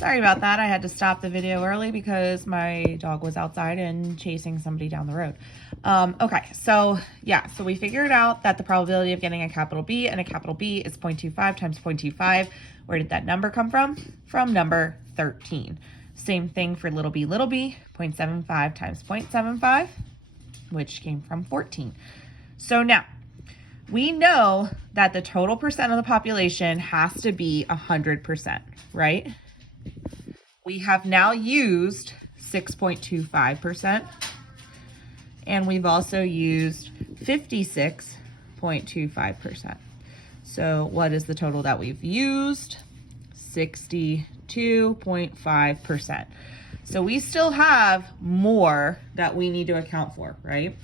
Sorry about that. I had to stop the video early because my dog was outside and chasing somebody down the road. Okay, so yeah, so we figured out that the probability of getting a capital B and a capital B is 0.25 times 0.25. Where did that number come from? From number 13. Same thing for little b, 0.75 times 0.75, which came from 14. So now, we know that the total percent of the population has to be 100%, right? We have now used 6.25%, and we've also used 56.25%. So what is the total that we've used? 62.5%. So we still have more that we need to account for, right?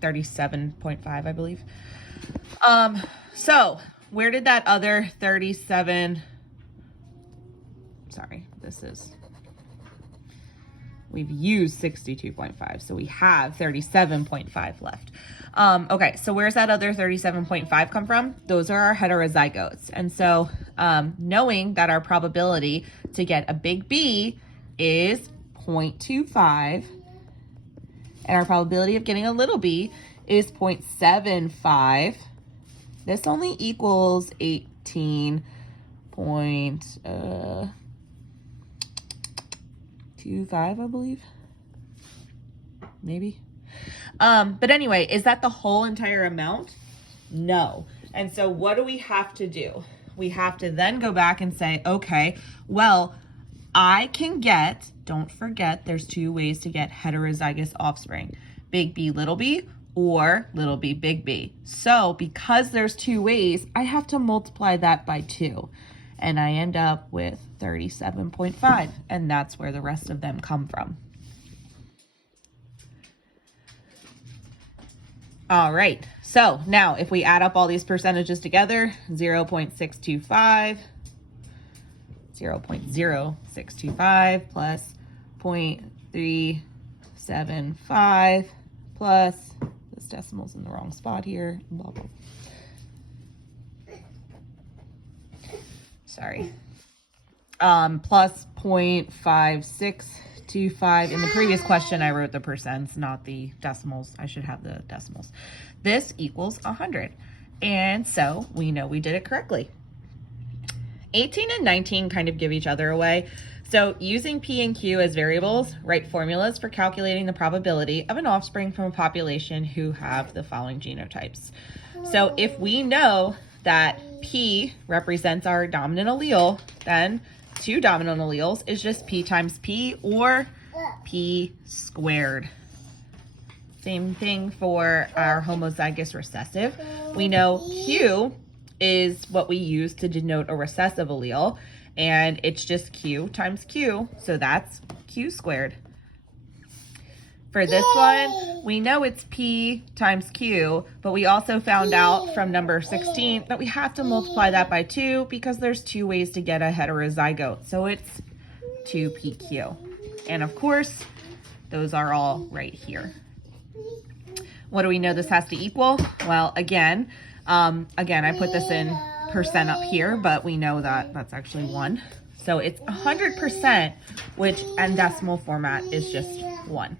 37.5, I believe. So where did that other 37, we've used 62.5, so we have 37.5 left. Okay, so where's that other 37.5 come from? Those are our heterozygotes. And so knowing that our probability to get a big B is 0.25, and our probability of getting a little b is 0.75, this only equals 18.25, I believe. Maybe. But anyway, is that the whole entire amount? No. And so what do we have to do? We have to then go back and say, okay, well, I can get, don't forget, there's two ways to get heterozygous offspring, big B, little b, or little b, big B. So because there's two ways, I have to multiply that by 2. And I end up with 37.5, and that's where the rest of them come from. All right, so now if we add up all these percentages together, 0.625, 0.0625 plus 0.375 plus, this decimal's in the wrong spot here, blah, blah. Sorry, plus 0.5625. In the previous question, I wrote the percents, not the decimals. I should have the decimals. This equals 100. And so we know we did it correctly. 18 and 19 kind of give each other away. So using P and Q as variables, write formulas for calculating the probability of an offspring from a population who have the following genotypes. So if we know that P represents our dominant allele, then 2 dominant alleles is just P times P, or P squared. Same thing for our homozygous recessive. We know Q is what we use to denote a recessive allele, and it's just Q times Q, so that's Q squared. For this one, we know it's P times Q, but we also found out from number 16 that we have to multiply that by 2 because there's 2 ways to get a heterozygote, so it's 2PQ. And of course, those are all right here. What do we know this has to equal? Well, again, I put this in percent up here, but we know that that's actually 1. So it's 100%, which in decimal format is just 1.